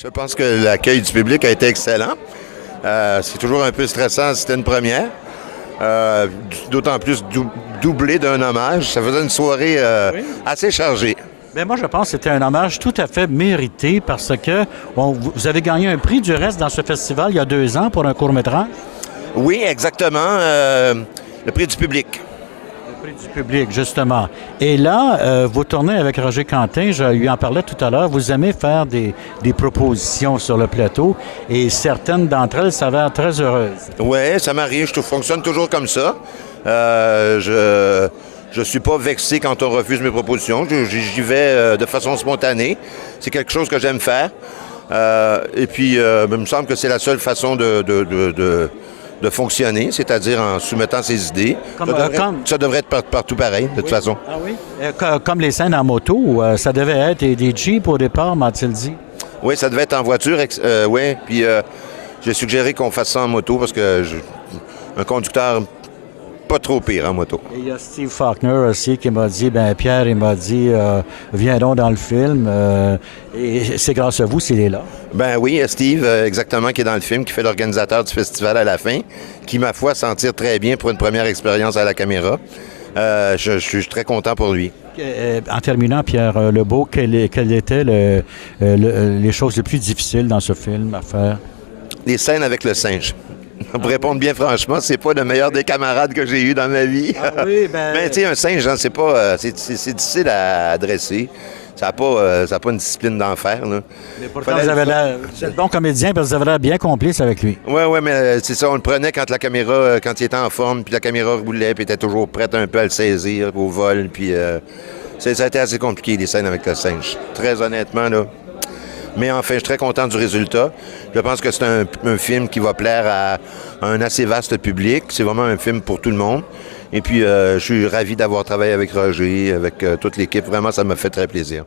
Je pense que l'accueil du public a été excellent. C'est toujours un peu stressant, c'était une première. D'autant plus doublé d'un hommage. Ça faisait une soirée assez chargée. Bien, moi, je pense que c'était un hommage tout à fait mérité parce que vous avez gagné un prix du reste dans ce festival il y a 2 ans pour un court-métrage. Oui, exactement. Le prix du public. Le prix du public, justement. Et là, vous tournez avec Roger Quentin, je lui en parlais tout à l'heure, vous aimez faire des propositions sur le plateau et certaines d'entre elles s'avèrent très heureuses. Oui, ça m'arrive. Je fonctionne toujours comme ça. Je suis pas vexé quand on refuse mes propositions. J'y vais de façon spontanée. C'est quelque chose que j'aime faire. Et puis, il me semble que c'est la seule façon de fonctionner, c'est-à-dire en soumettant ses idées. Ça devrait être partout pareil, de toute façon. Ah oui? Comme les scènes en moto, ça devait être des Jeeps au départ, m'a-t-il dit? Oui, ça devait être en voiture. Oui, puis j'ai suggéré qu'on fasse ça en moto parce que un conducteur pas trop pire en moto. Et il y a Steve Faulkner aussi qui m'a dit, Pierre, il m'a dit, viens donc dans le film. Et c'est grâce à vous s'il est là. Ben oui, Steve, exactement, qui est dans le film, qui fait l'organisateur du festival à la fin, qui, ma foi, s'en tire très bien pour une première expérience à la caméra. Je suis très content pour lui. En terminant, Pierre Lebeau, quelles étaient les choses les plus difficiles dans ce film à faire? Les scènes avec le singe. Pour répondre bien franchement, c'est pas le meilleur des camarades que j'ai eu dans ma vie. Ah oui, Mais tu sais, un singe, hein, c'est pas, c'est difficile à dresser. Ça n'a pas une discipline d'enfer. Là. Mais pourtant, vous êtes bon comédien parce que vous avez l'air bien complice avec lui. Oui, mais c'est ça, on le prenait quand la caméra, quand il était en forme, puis la caméra roulait, puis il était toujours prête un peu à le saisir au vol. Puis ça a été assez compliqué, les scènes avec le singe. Très honnêtement, là. Mais enfin, je suis très content du résultat. Je pense que c'est un film qui va plaire à un assez vaste public. C'est vraiment un film pour tout le monde. Et puis, je suis ravi d'avoir travaillé avec Roger, avec toute l'équipe. Vraiment, ça m'a fait très plaisir.